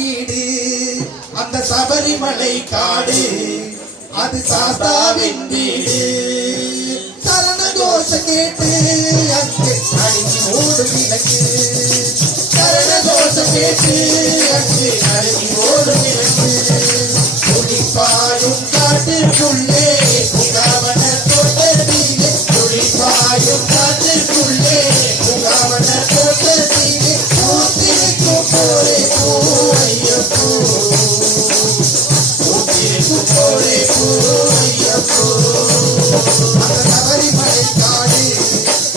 வீடு அந்த சபரிமலை காடு அது சாஸ்தாவின் வீடு. சரண கோஷம் கேட்டு அங்கே அழுகி ஓடும் விளக்கு. சரண கோஷம் கேட்டு அங்கே அழுகி ஓடும் விளக்கு. துடிப்பாயும் காட்டுக்குள்ளே புகாவன தோட்டத்திலே. துடிப்பாயும் காட்டுக்குள்ளே புகாவன தோட்டத்திலே. பூத்திருக்கும் போரே பூ ஐயப்போ. பூத்திருக்கும் போரே பூ ஐயப்போ. அந்த சபரிமலை காடு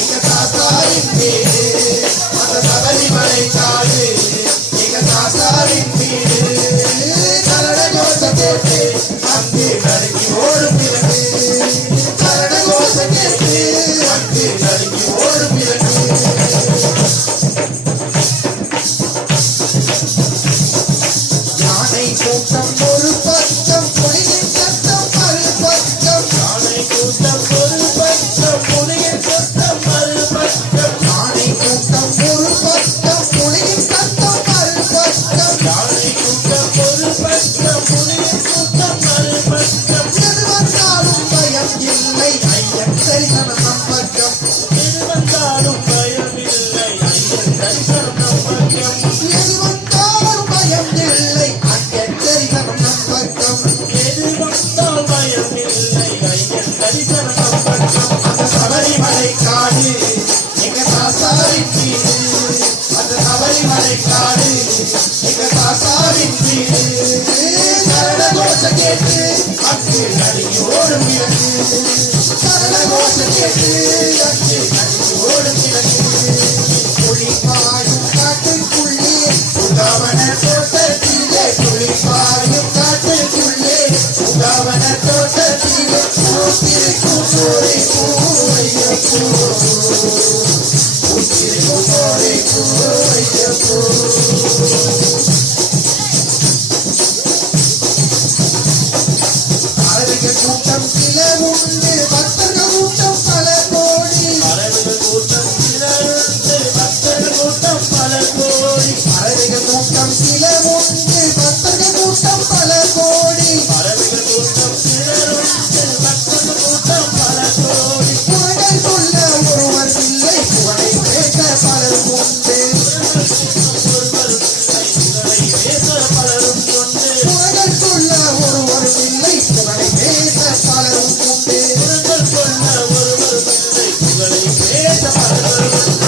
இங்க சாஸ்தாவின் வீடு. அந்த சபரிமலை காடு இங்க சாஸ்தாவின் வீடு. சரண கோஷம் கேட்டு அங்கு நடுங்கி ஓடும் விளக்கு. சரண கோஷம் கேட்டு அங்கு நடுங்கி ஓடும் விளக்கு. யானை கூட்டம் ஒரு பக்கம் புலியின் சத்தம் மறுபக்கம். யானை கூட்டம் ஒரு பக்கம் புலியின் சத்தம் மறுபக்கம். யானை கூட்டம் ஒரு பக்கம் புலியின் சத்தம் மறுபக்கம். யானை கூட்டம் ஒரு பக்கம் புலியின் சத்தம் மறுபக்கம். எது வந்தாலும் பயம் இல்லை ஐயன் தரிசனம் நம் பக்கம். எது வந்தாலும் பயம் இல்லை ஐயன் தரிசனம் நம் பக்கம். எது வந்தாலும் பயம் இல்லை ஐயன் தரிசனம் நம் பக்கம். எது வந்தாலும் பயம் இல்லை ஐயன் தரிசனம் நம் பக்கம். அந்த சபரிமலை காடு எங்க சாஸ்தாவின் வீடு. அந்த சபரிமலை காடு எங்க சாஸ்தாவின் வீடு. சரண கோஷம் கேட்டு அங்கு நடுங்கி ஓடும் விளக்கு. சரண கோஷம் கேட்டு அங்கு நடுங்கி ஓடும் விளக்கு. புலிப்பாயும் காட்டுக்குள்ளே புகாவன தோட்டத்திலே. புலிப்பாயும் காட்டுக்குள்ளே புகாவன தோட்டத்திலே. பூத்திருக்கும் போரே பூ ஐயப்போ. பூத்திருக்கும் போரே பூ ஐயப்போ. பறவைகள் கூட்டம் சில உண்டு பக்தர்கள் கூட்டம் பல கோடி. பறவைகள் கூட்டம் சில உண்டு பக்தர்கள் கூட்டம் பல கோடி. பறவைகள் கூட்டம் சில உண்டு பக்தர்கள் கூட்டம் பல கோடி. பறவைகள் கூட்டம் சில உண்டு பக்தர்கள் கூட்டம் பல கோடி. புகழ் சொல்ல ஒருவர் இல்லை புகழை பேச பலரும் உண்டு. புகழ் சொல்ல ஒருவர் இல்லை புகழை பேச பலரும் உண்டு.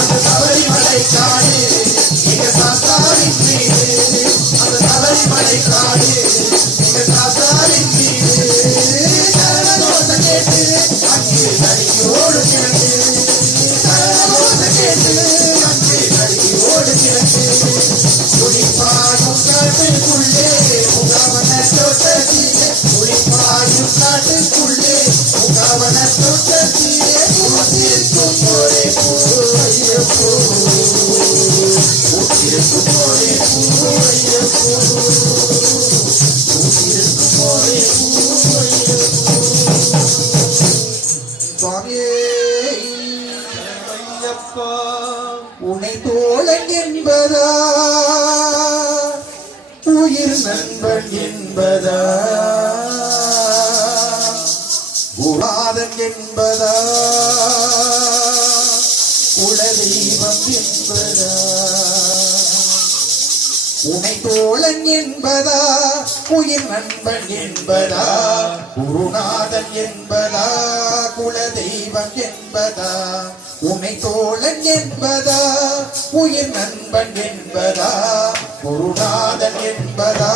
அந்த சபரிமலை காடு எங்க சாஸ்தாவின் வீடு. அந்த சபரிமலை காடு எங்க சாஸ்தாவின் வீடு. சரண கோஷம் கேட்டு அங்கு நடுங்கி ஓடும் விளக்கு. சரண கோஷம் கேட்டு அங்கு நடுங்கி ஓடும் விளக்கு. துடிப்பாயும் காட்டுக்குள்ளே புகாவன தோட்டத்திலே. துடிப்பாயும் காட்டுக்குள்ளே புகாவன தோட்டத்திலே. பூத்திருக்கும் போரே பூ ஐயப்போ. பூத்திருக்கும் போரே பூ ஐயப்போ. பூத்திருக்கும் போரே பூ ஐயப்போ. சுவாமியே ஐயப்பா. உனை தோழன் என்பதா உயிர் நண்பன் என்பதா குருநாதன் என்பதா குலதெய்வம் என்பதா. உனை தோழன் என்பதா உயிர் நண்பன் என்பதா குருநாதன் என்பதா குலதெய்வம் என்பதா. உனை தோழன் என்பதா உயிர் நண்பன் என்பதா குருநாதன் என்பதா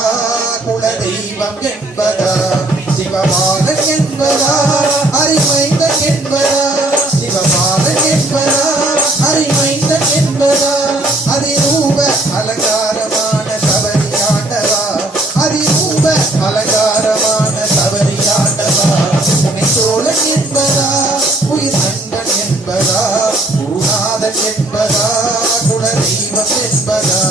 குலதெய்வம் என்பதா. சிவபாலன் என்பதா அறிமைந்தன் என்பதா. சிவபாலன் என்பதா அறிமைந்தன் என்பதா. அதிரூப அலங்காரமான சபரியாண்டவா. அதிரூப அலங்காரமான சபரியாண்டவா. உனை தோழன் என்பதா உயிர் நண்பன் என்பதா குருநாதன் என்பதா குலதெய்வம் என்பதா.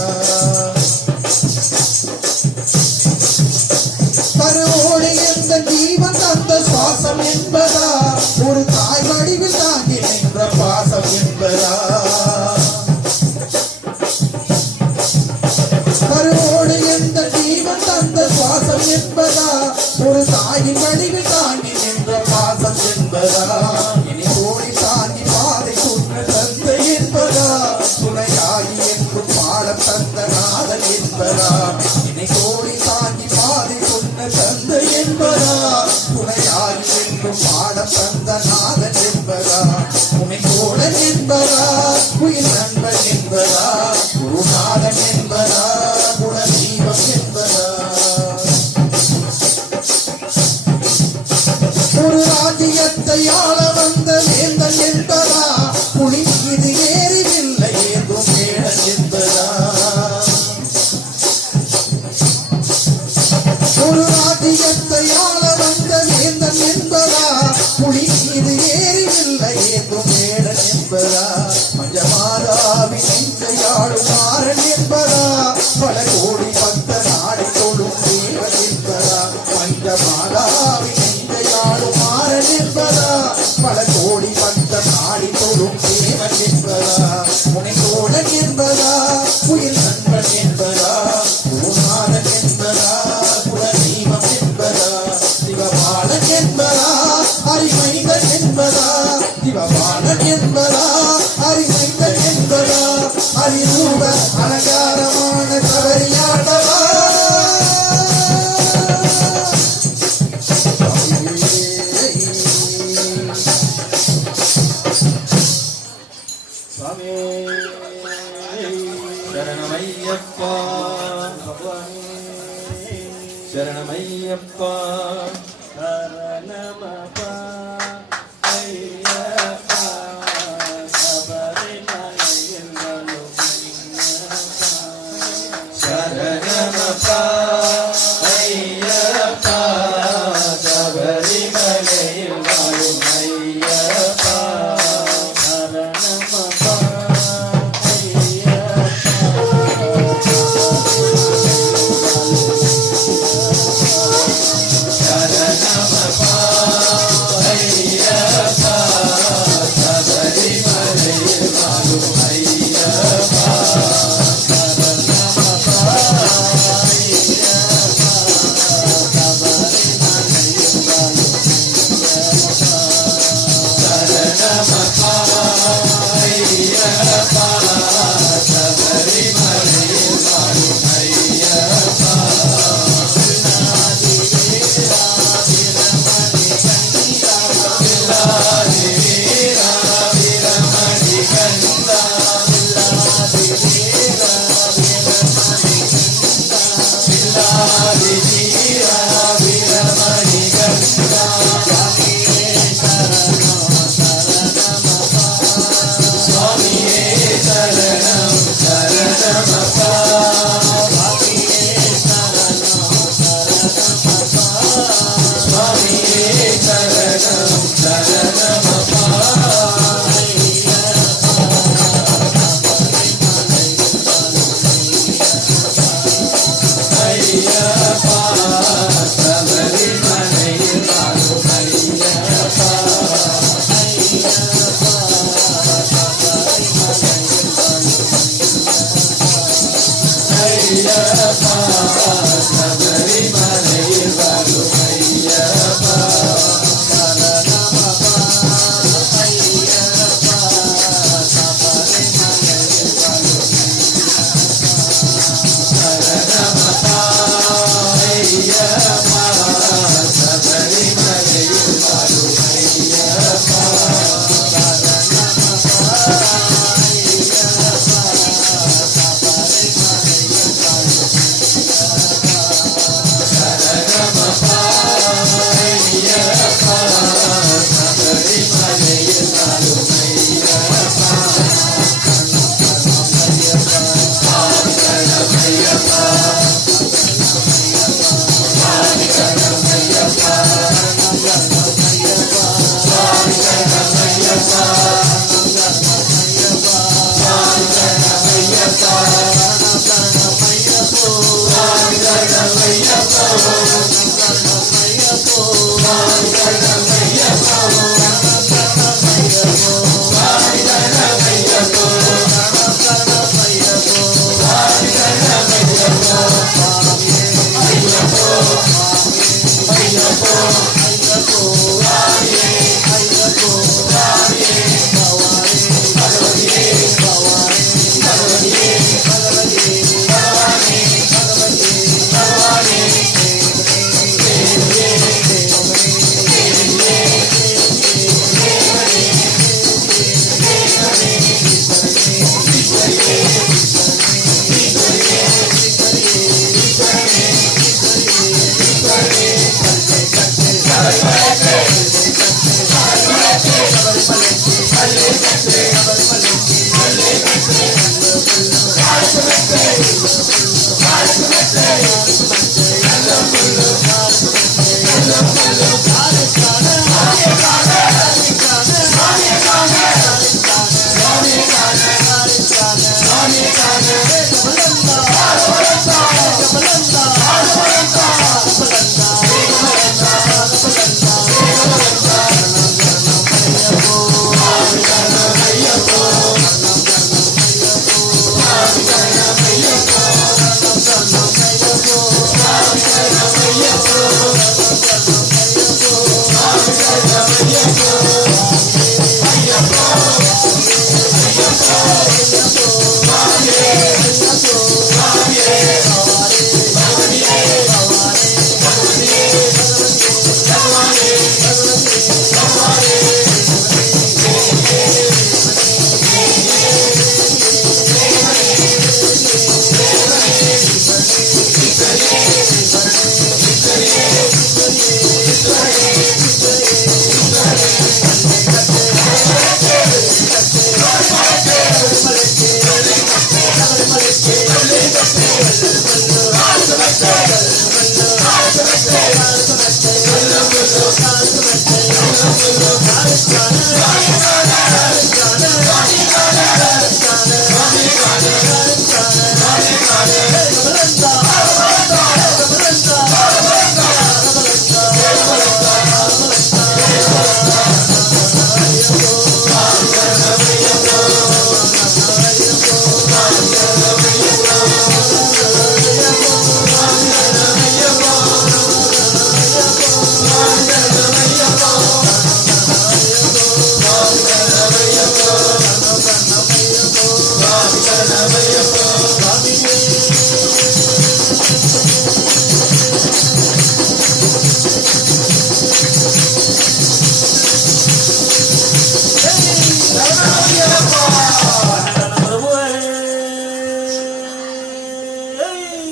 என்பதா என்னை கோடி தாங்கி பாதை சொன்ன தந்தை என்பதா துணையாகி என்றும் பாட தந்த நாதன் என்பதா உமை கோடன் என்பதா உயிர் நண்பன் என்பதா குருநாதன் என்பதா குணதீபம் என்பதா ஒரு ராஜ்யத்தை ஆள வந்த வேந்தன் என்பதா புலி இது ஏறிவில்லை ஏதும் வேடன் என்பதா ஒரு ராஜ்யத்தை ஆள வந்த வேந்தன் என்பதா புலி இது ஏறிவில்லை ஏதும் வேடன் என்பதா பஞ்சமாதாவின் நெஞ்சையாளும் மாறன் என்பதா பல கோடி பக்த நாடி தொழும் தேவன் என்பதா பஞ்சமாதாவின் நெஞ்சையாளும் மாறன் என்பதா பல கோடி பக்த நாடி தொழும் தேவன் என்பதா உனை கோடன் என்பதா உயிர் நண்பன் என்பதா குருநாதன் என்பதா குலதீபம் என்பதா சிவபாலன் என்பதா அறிமைந்தன் என்பதா சிவபாலன் என்பதா அறிமைந்தன் என்பதா அறிரூப அலங்காரமான கவரியாடவா சரணமையப்பா சரணமையப்பா சரணமப்பா ஐயப்பா சபரிமலையில் வாழும் சரணமப்பா ஐயப்பா சபரிமலையில் வாழும் ஐயப்பா சரணமப்பா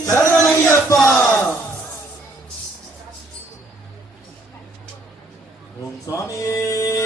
சரணமையப்பா. ஓம் சுவாமியே